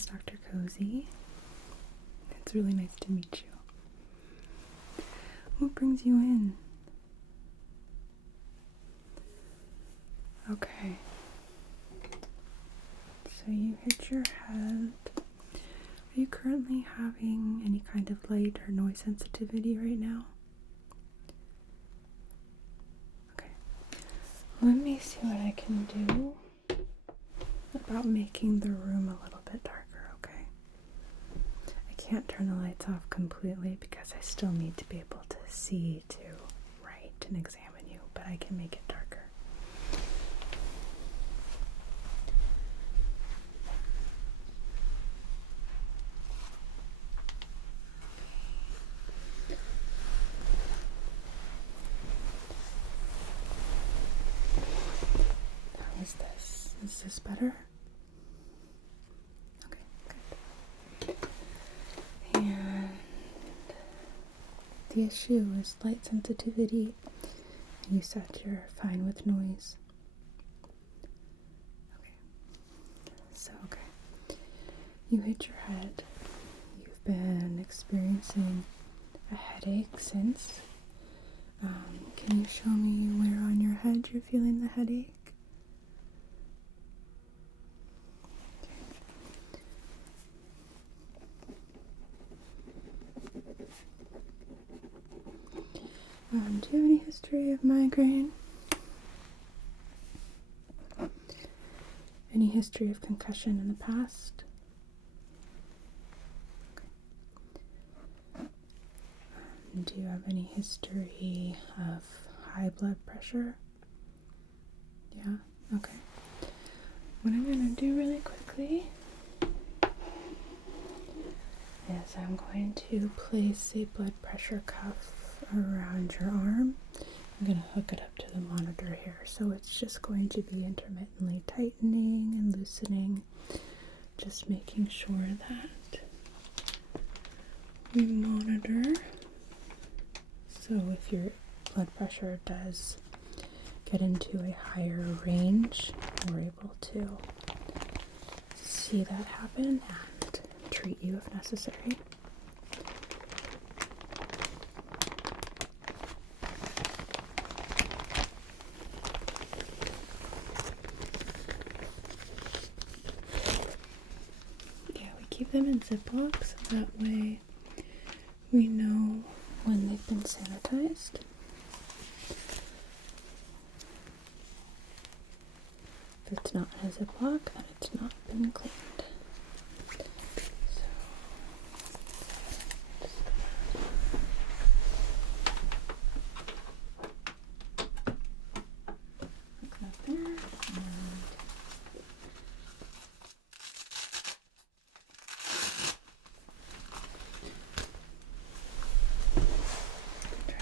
is Dr. Cozy. It's really nice to meet you. What brings you in? Okay. So you hit your head. Are you currently having any kind of light or noise sensitivity right now? Okay. Let me see what I can do about making the room a little bit darker, okay? I can't turn the lights off completely because I still need to be able to see, to write and examine you, but I can make it darker. How is this? Is this better? Okay, good. And the issue is light sensitivity, and you said you're fine with noise. Okay. You hit your head. You've been experiencing a headache since. Can you show me where on your head you're feeling the headache? Do you have any history of migraine? Any history of concussion in the past? Okay. Do you have any history of high blood pressure? Yeah? Okay. What I'm going to do really quickly is I'm going to place a blood pressure cuff around your arm. I'm going to hook it up to the monitor here, so it's just going to be intermittently tightening and loosening, just making sure that we monitor. So if your blood pressure does get into a higher range, we're able to see that happen and treat you if necessary. Keep them in Ziplocs, so that way we know when they've been sanitized. If it's not in a Ziploc, then it's not been cleaned.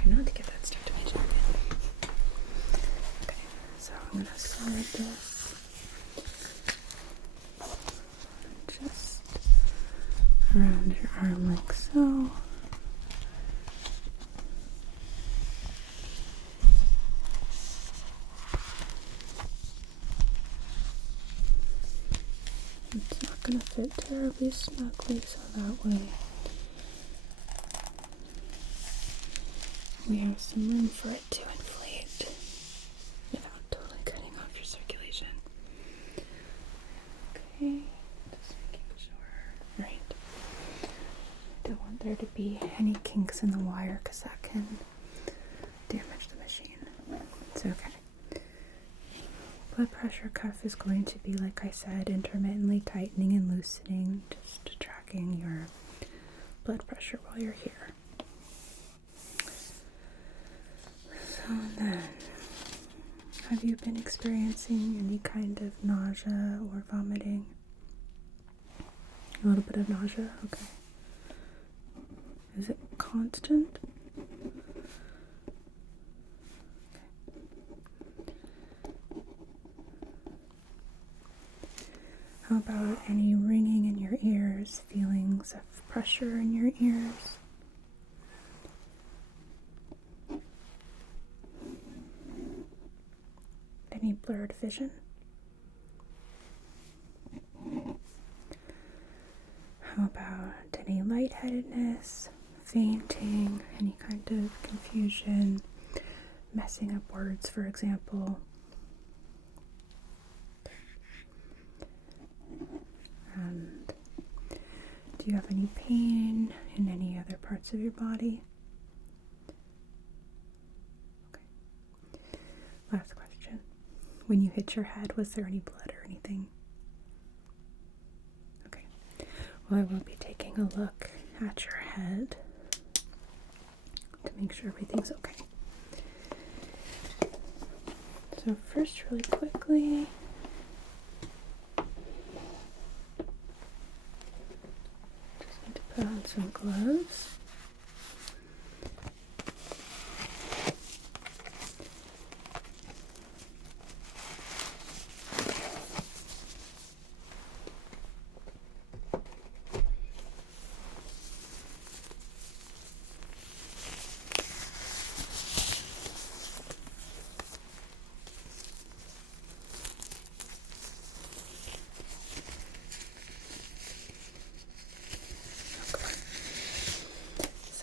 Not to get that stuck to my jacket. Okay, so I'm gonna slide this just around your arm like so. It's not gonna fit terribly snugly, so that way we have some room for it to inflate without totally cutting off your circulation. Okay, just making sure. Right. I don't want there to be any kinks in the wire because that can damage the machine. It's okay. Blood pressure cuff is going to be, like I said, intermittently tightening and loosening, just tracking your blood pressure while you're here. So then, have you been experiencing any kind of nausea or vomiting? A little bit of nausea? Okay. Is it constant? How about any ringing in your ears, feelings of pressure in your ears? Any blurred vision? dizziness, fainting, any kind of confusion, messing up words, for example. And do you have any pain in any other parts of your body? Okay. Last question. When you hit your head, was there any blood or anything? Okay. Well, I will be taking a look at your head to make sure everything's okay. So first, really quickly, just need to put on some gloves.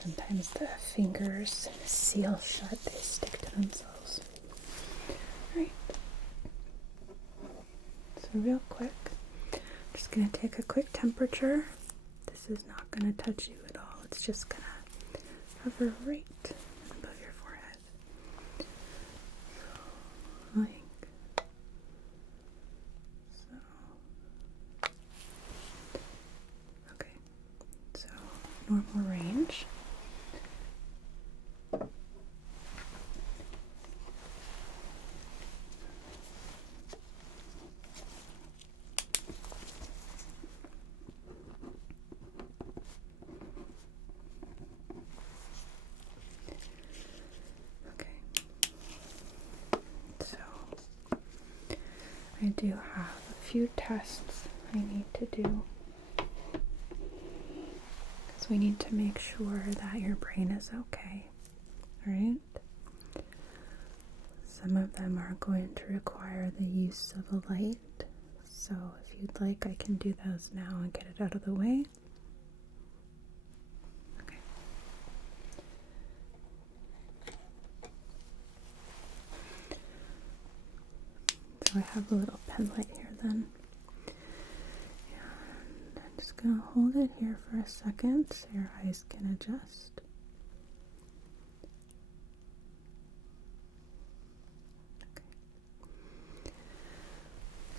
Sometimes the fingers seal shut, they stick to themselves. Alright. So real quick, I'm just going to take a quick temperature. This is not going to touch you at all. It's just going to hover right above your forehead. Okay. So normal range. I do have a few tests I need to do because we need to make sure that your brain is okay, right? Some of them are going to require the use of a light, so if you'd like, I can do those now and get it out of the way. Okay. So I have a little pen light here then. And I'm just going to hold it here for a second so your eyes can adjust. Okay.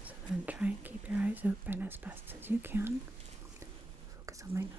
So then try and keep your eyes open as best as you can. Focus on my nose.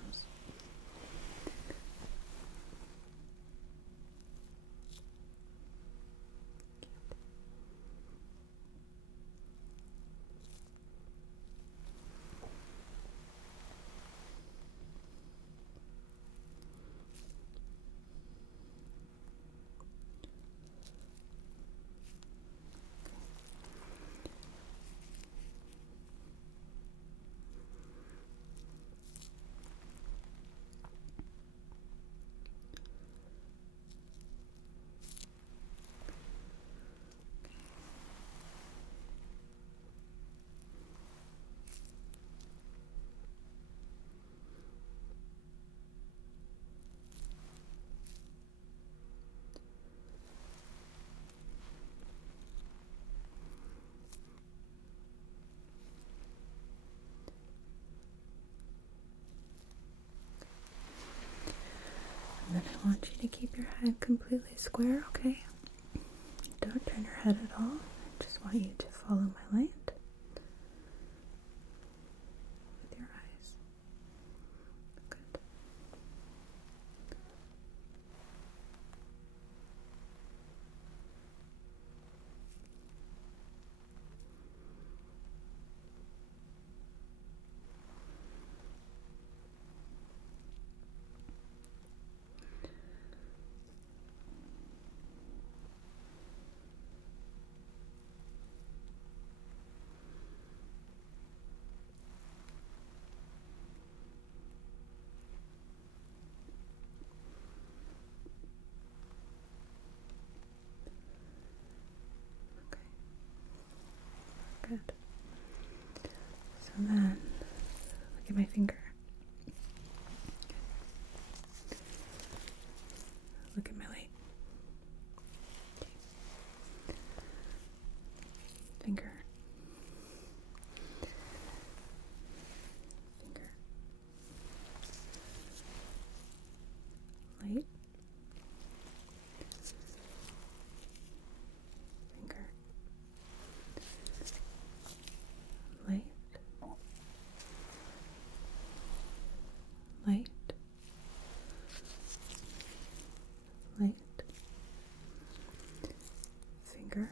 And then I want you to keep your head completely square, okay? Don't turn your head at all. I just want you to follow my light with your eyes. Good. Good. So then, look at my finger. finger,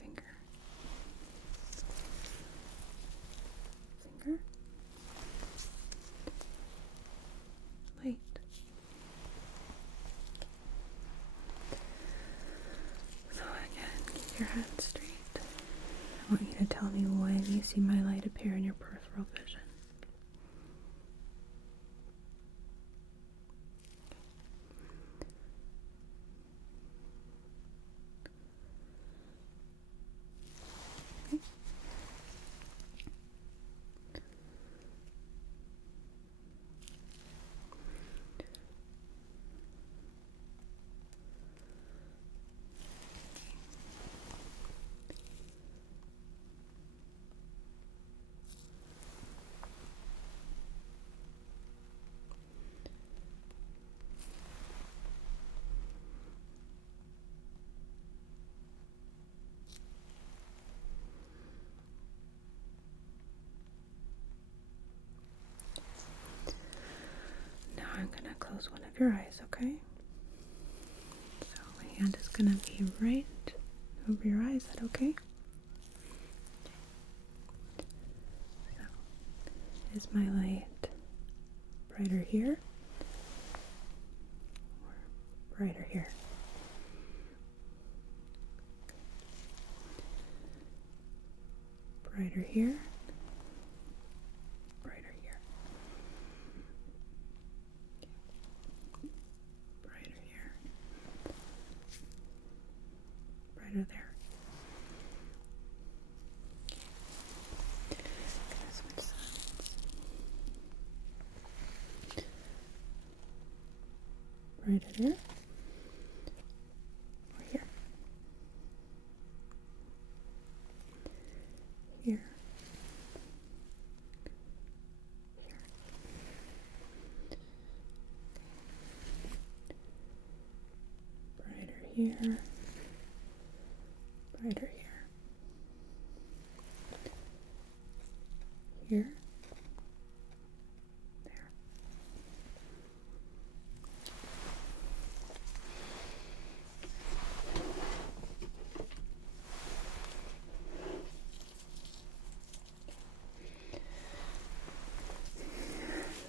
finger, finger, light. So again, keep your head straight. I want you to tell me when you see my light appear in your peripheral vision. Okay. Now I'm going to close one of your eyes, okay? So my hand is going to be right over your eyes. Is that okay? So, is my light brighter here or brighter here? Brighter here, brighter here, brighter here, brighter there. Gonna switch sides. Brighter there, or here, here. Here, brighter here, here, there.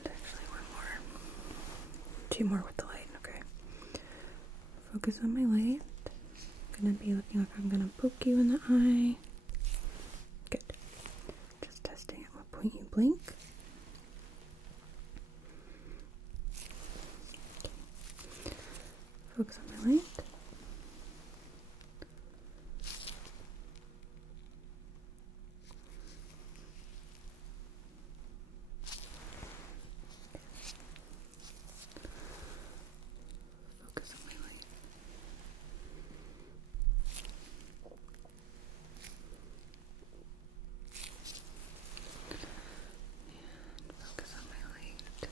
And actually one more, two more with the light, okay? Focus on my light. I'm gonna be looking like I'm gonna poke you in the eye. Good. Just testing at what point you blink. Okay. Focus on my light. Focus on my light. Focus on my light.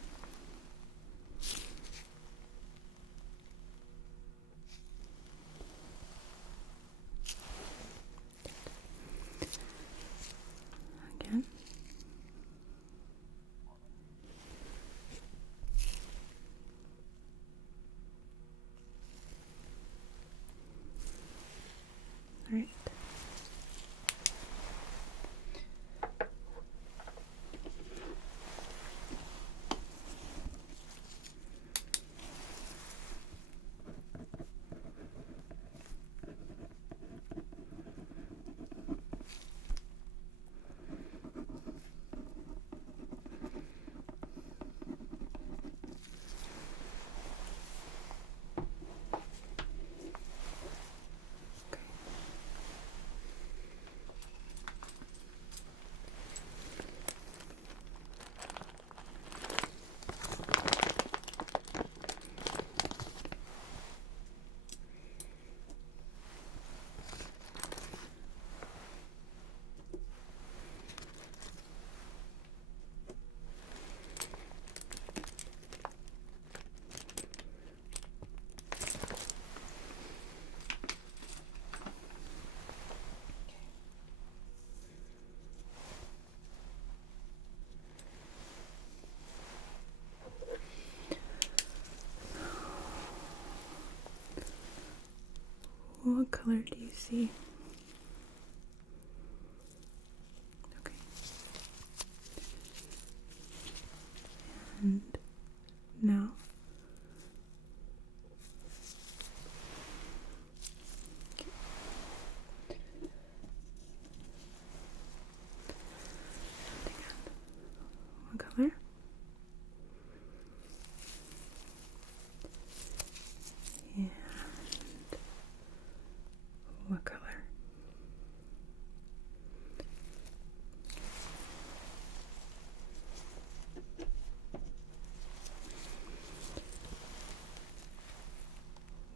What color do you see? Okay. And now? Okay. What color? And what color?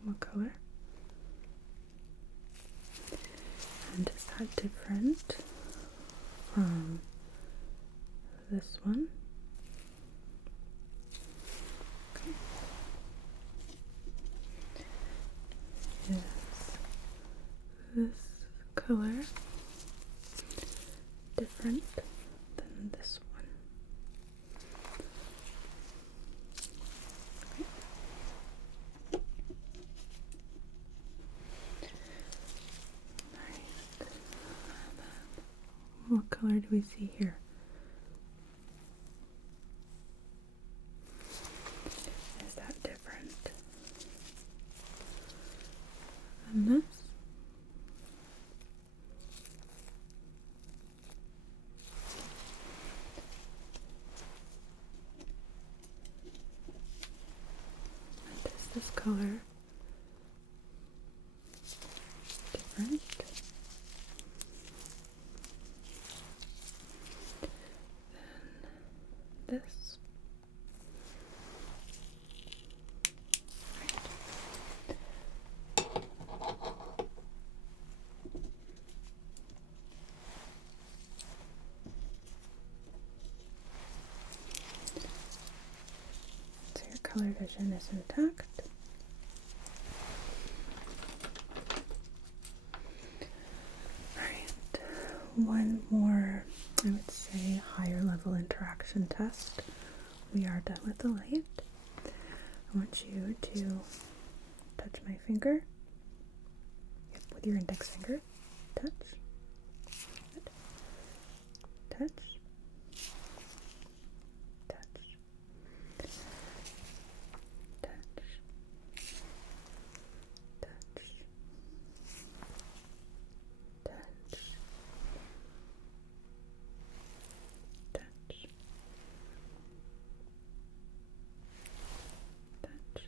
What color? And is that different from this one? Okay. Is this color different than this one? Okay. Right. What color do we see here? Is that different than this? And is this color different than this? So your color vision is intact. Alright, one more, I would say, higher level interaction test. We are done with the light. I want you to touch my finger. Yep, with your index finger. Touch. Good. Touch. Touch. Touch. Touch. Touch. Touch.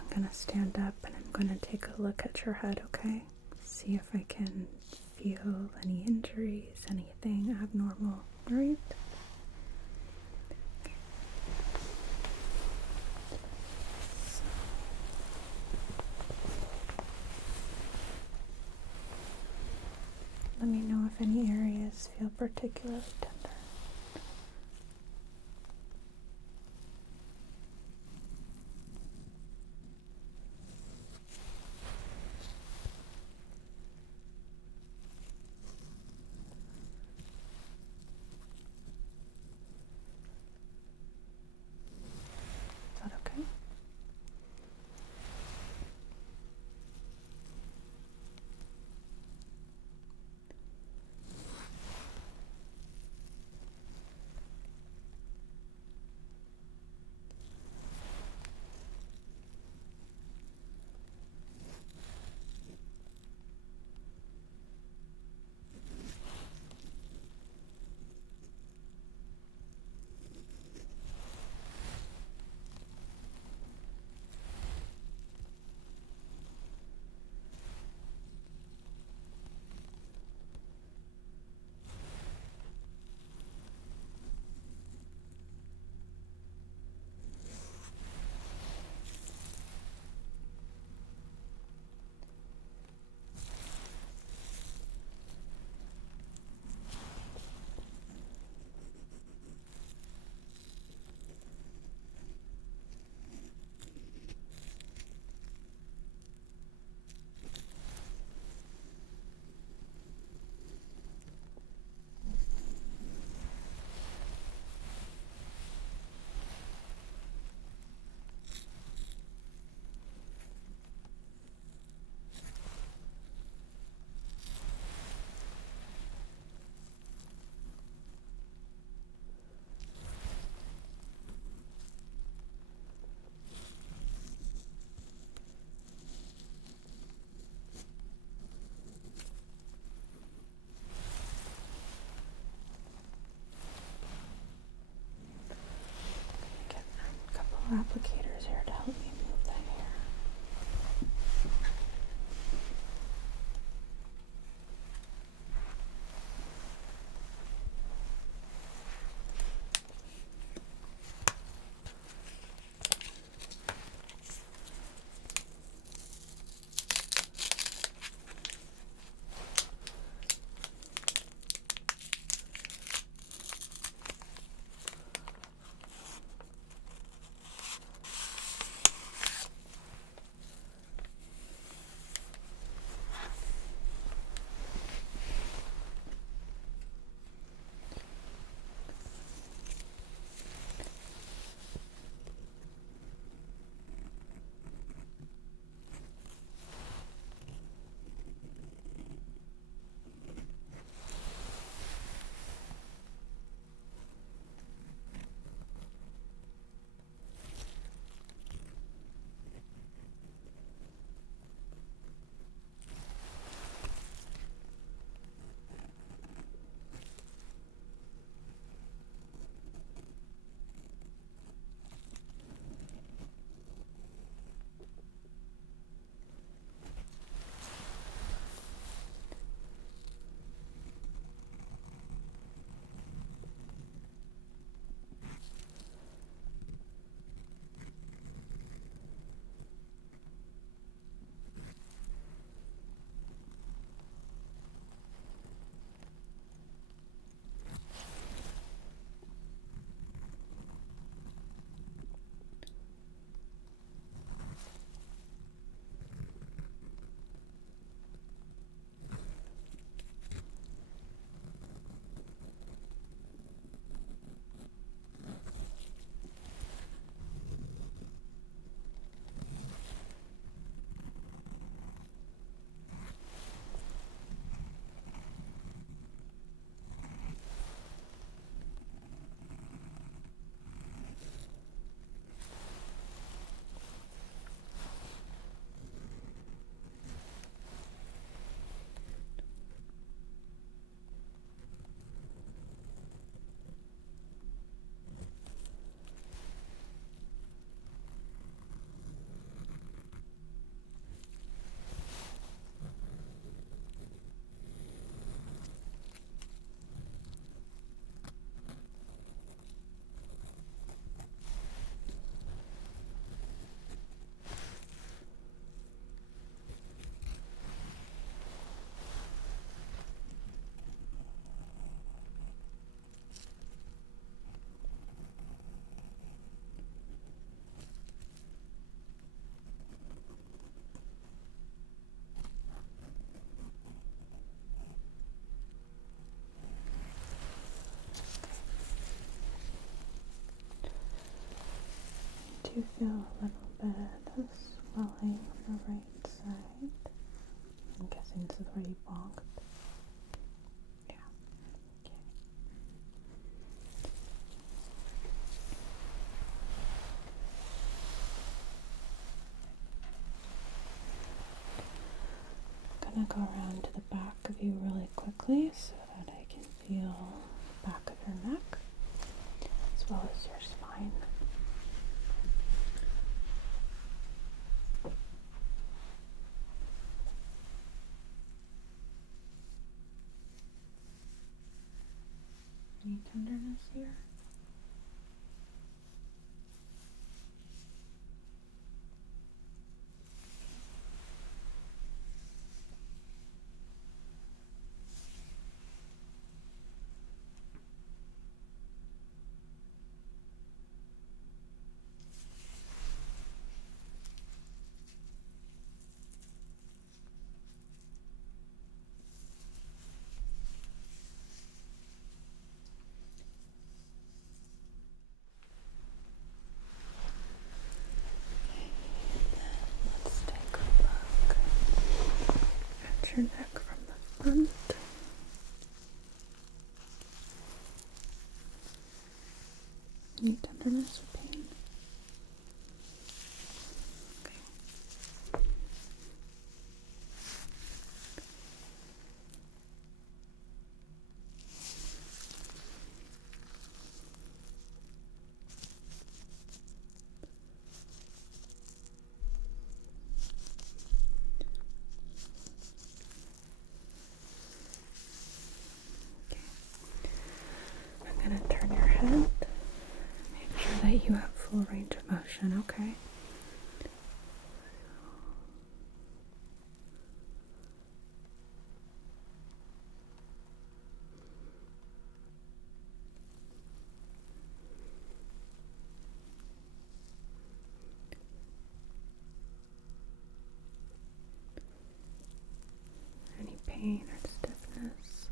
I'm going to stand up and I'm going to take a look at your head, okay? See if I can feel any injuries, anything abnormal, alright? Let me know if any areas feel particularly tender. Is that okay? applicators here to help me move that hair. I do feel a little bit of swelling on the right side. I'm guessing this is where you bonked. Yeah. Okay. I'm gonna go around to the back of you really quickly so that I can feel the back of your neck as well as your spine. Any tenderness here? Let's take a look at your neck from the front. Any tenderness or pain? Okay. head. Make sure that you have full range of motion, okay? Any pain or stiffness?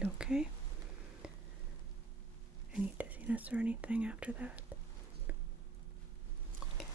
You okay? Any dizziness or anything after that? Okay.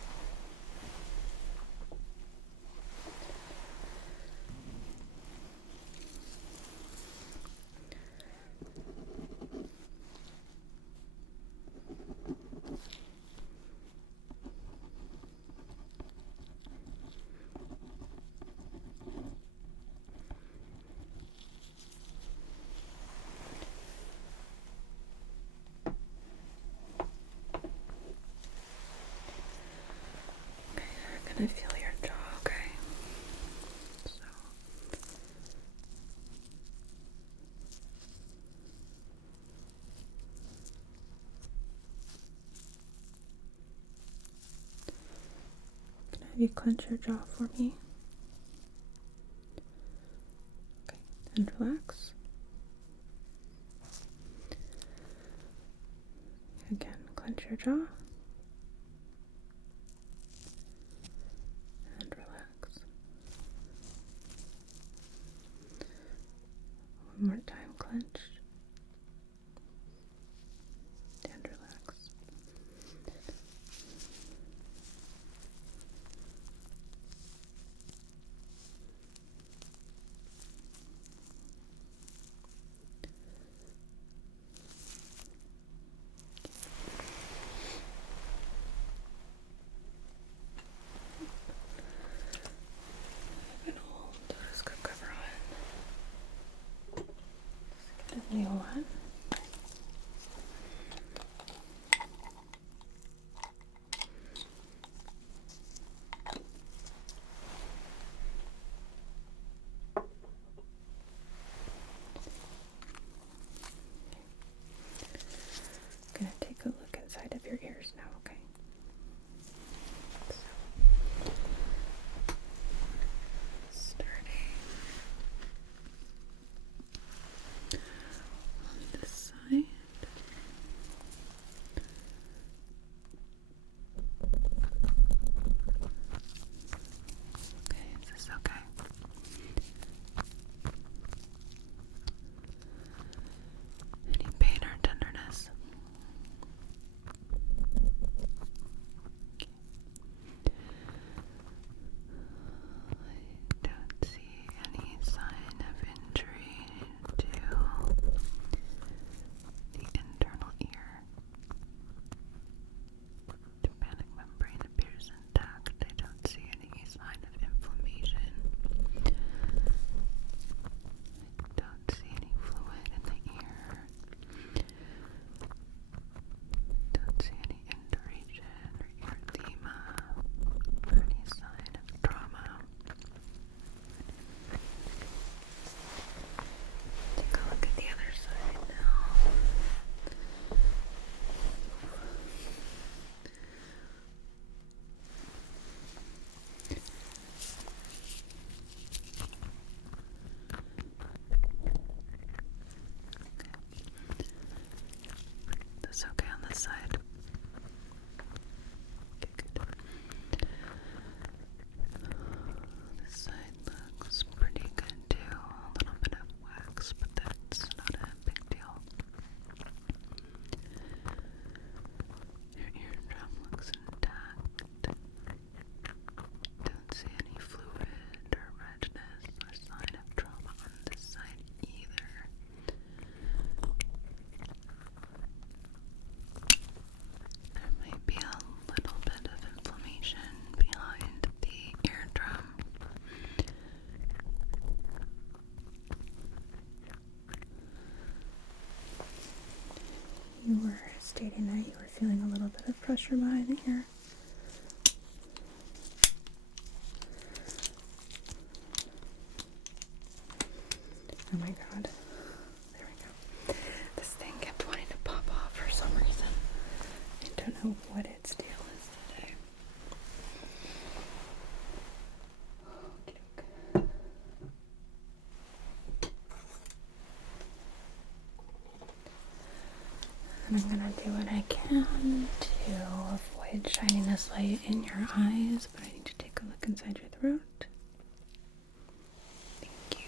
I'm gonna feel your jaw, okay? So can I have you clench your jaw for me? Okay, and relax. Again, clench your jaw. And relax. One more time, clenched. And relax. And hold the scoop cover on. Let's get a new one. I'm gonna take a look inside of your ears now, okay? Starting on stating that you were feeling a little bit of pressure behind the ear. Oh my god. There we go. This thing kept wanting to pop off for some reason. I don't know what its deal is today. Okay. And I'm gonna do what I can to avoid shining this light in your eyes, but I need to take a look inside your throat. Thank you.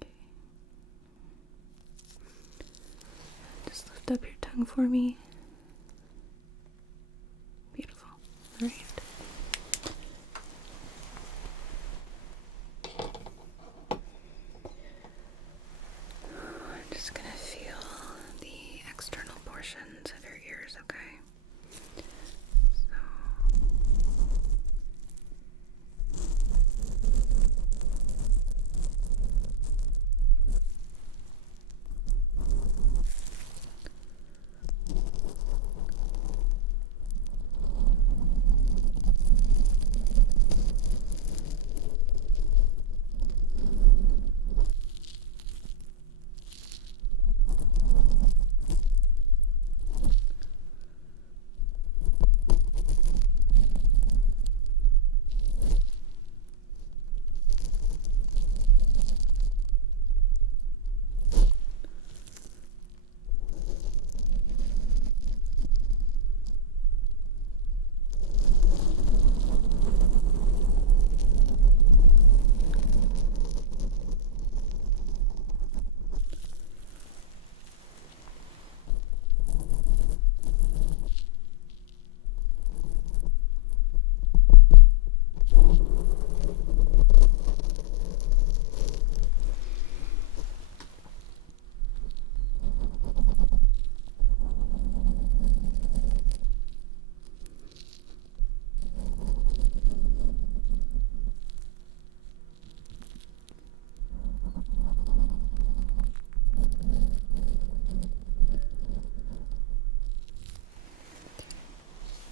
Okay. Just lift up your tongue for me. Beautiful. All right. I'm just gonna feel the external portions of your ears, okay? So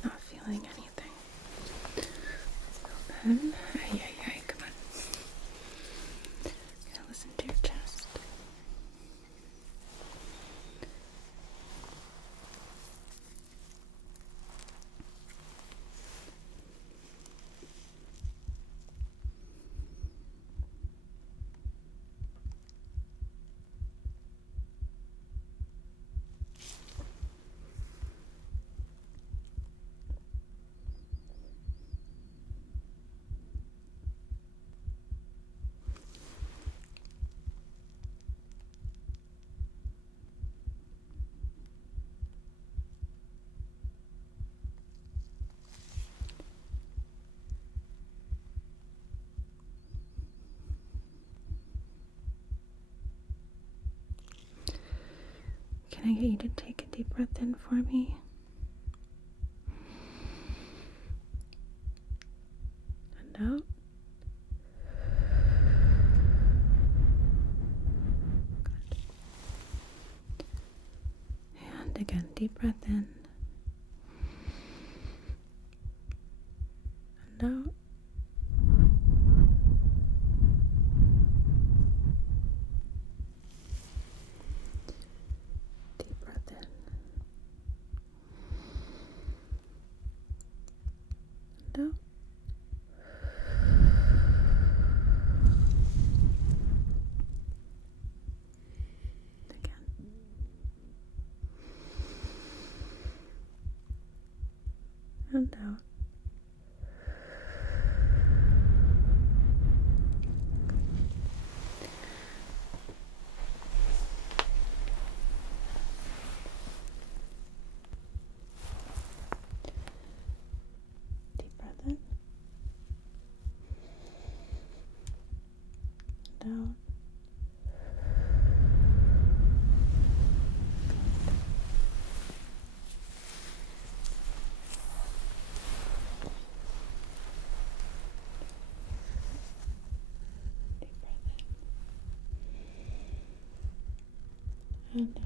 not feeling anything. Then, come on. I'm gonna listen to your chest. Can I get you to take a deep breath in for me? And out. Good. And again, deep breath in. And out. Deep breath in. And out. Again. And out. Deep breath in. And out. and out.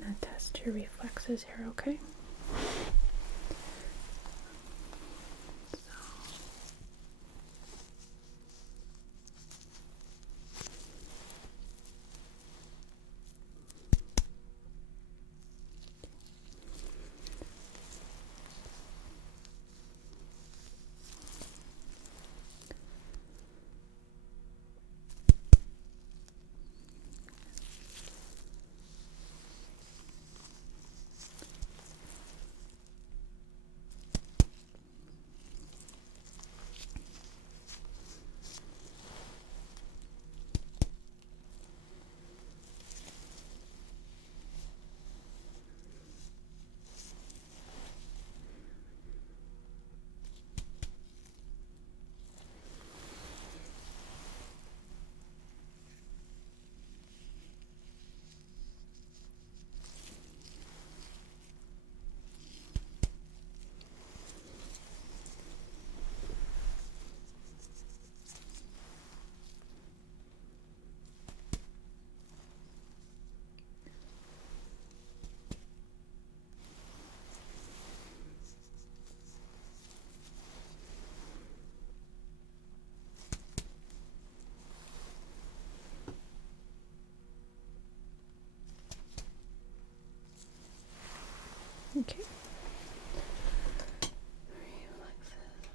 Gonna test your reflexes here, okay? Okay. Reflexes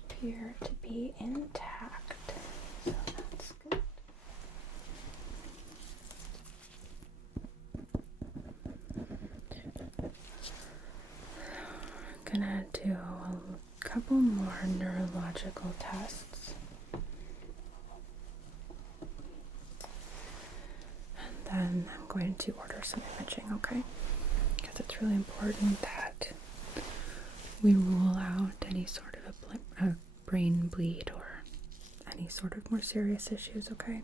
appear to be intact, so that's good. I'm gonna do a couple more neurological tests. And then I'm going to order some imaging, okay? Because it's really important that we rule out any sort of a brain bleed or any sort of more serious issues, okay?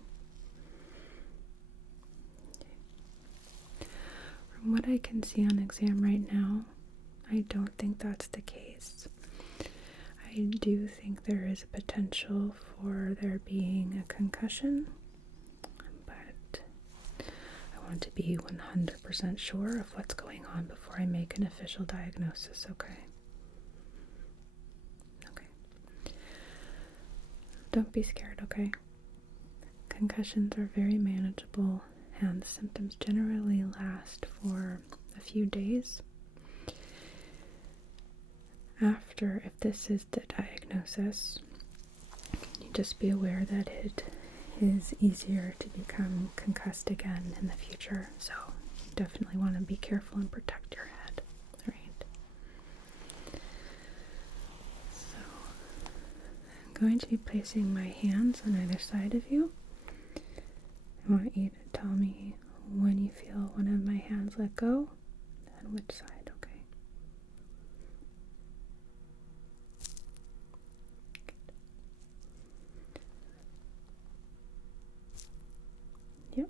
From what I can see on exam right now, I don't think that's the case. I do think there is a potential for there being a concussion, but I want to be 100% sure of what's going on before I make an official diagnosis, okay? Don't be scared, okay? Concussions are very manageable and the symptoms generally last for a few days. After, if this is the diagnosis, you just be aware that it is easier to become concussed again in the future, so you definitely want to be careful and protect your head, right? So I'm going to be placing my hands on either side of you. I want you to tell me when you feel one of my hands let go and which side, okay? Good. Yep.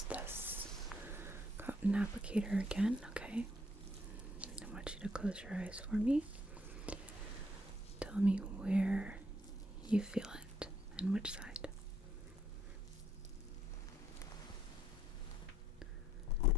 use this cotton applicator again, okay? I want you to close your eyes for me. Tell me where you feel it and which side. Good.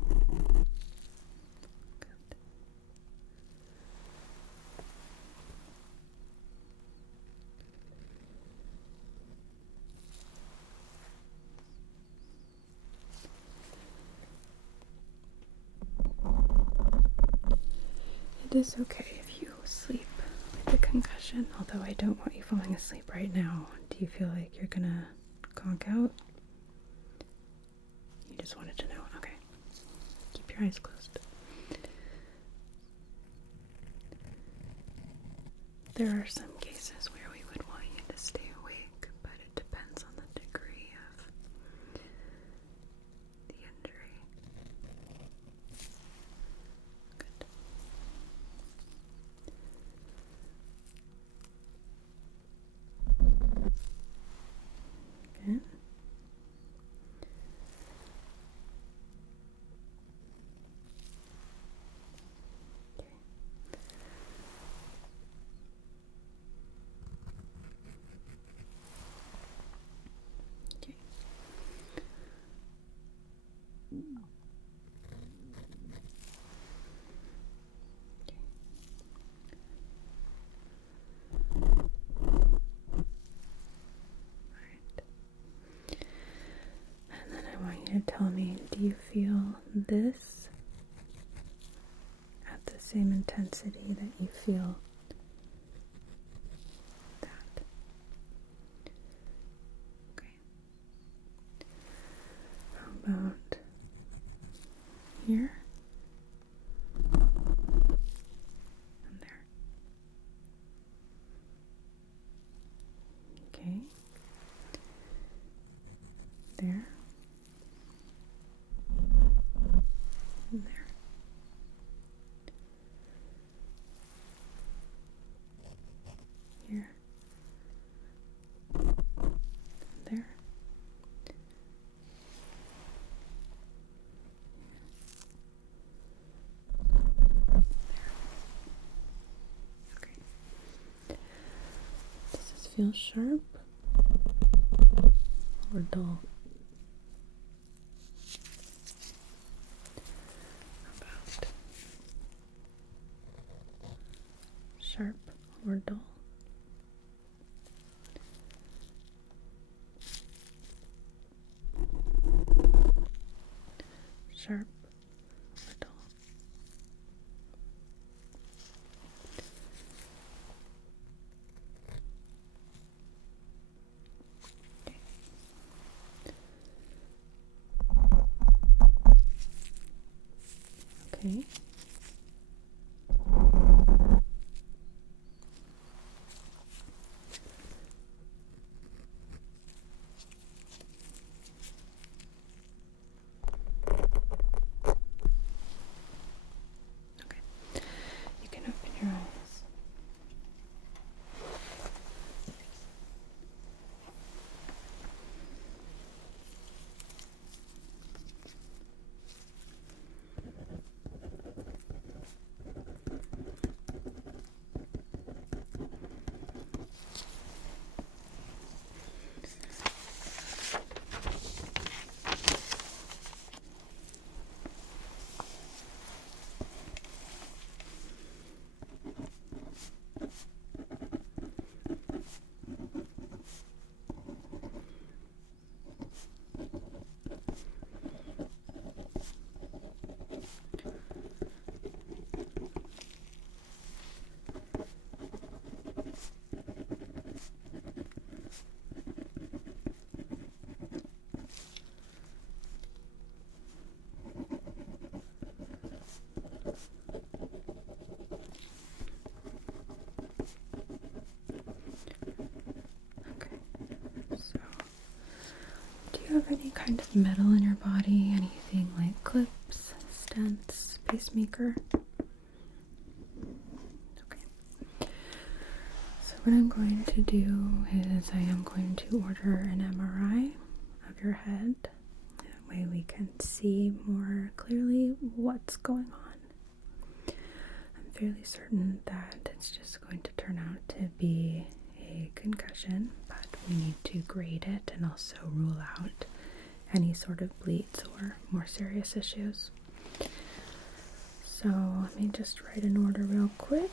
It is okay if you sleep with the concussion, although I don't want you falling asleep right now. Do you feel like you're gonna conk out? You just wanted to know. Okay. Keep your eyes closed. There are some cases where we would want you to stay awake, but it depends on the degree of the injury. Good. Good. Okay. And then I want you to tell me, do you feel this at the same intensity that you feel that? Okay. How about here? And there. Okay. There. And there. Here. And there. Okay. Does this feel sharp or dull? How about sharp or dull? Sharp or dull? Okay. Okay. You can open your eyes. Okay. So, do you have any kind of metal in your body? Anything like clips, stents, pacemaker? Okay. So what I'm going to do is I am going to order an MRI of your head way we can see more clearly what's going on. I'm fairly certain that it's just going to turn out to be a concussion, but we need to grade it and also rule out any sort of bleeds or more serious issues. So let me just write an order real quick.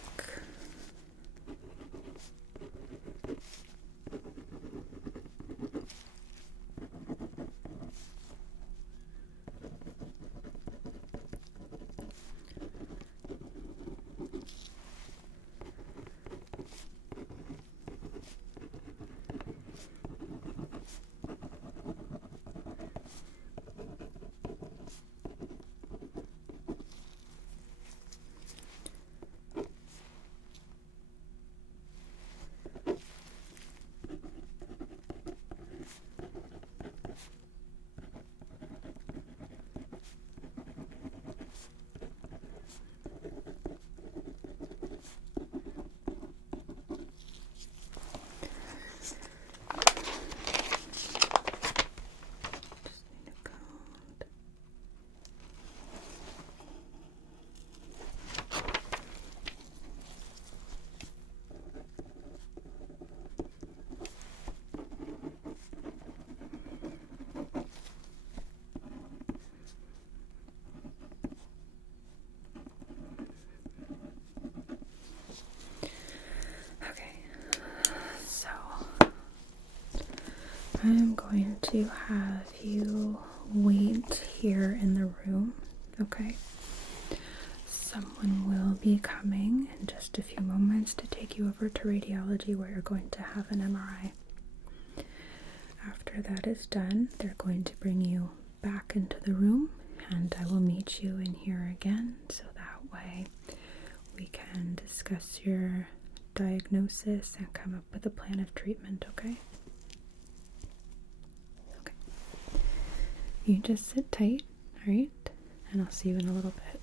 I'm going to have you wait here in the room, okay? Someone will be coming in just a few moments to take you over to radiology where you're going to have an MRI. After that is done, they're going to bring you back into the room and I will meet you in here again so that way we can discuss your diagnosis and come up with a plan of treatment, okay? You just sit tight, alright? And I'll see you in a little bit.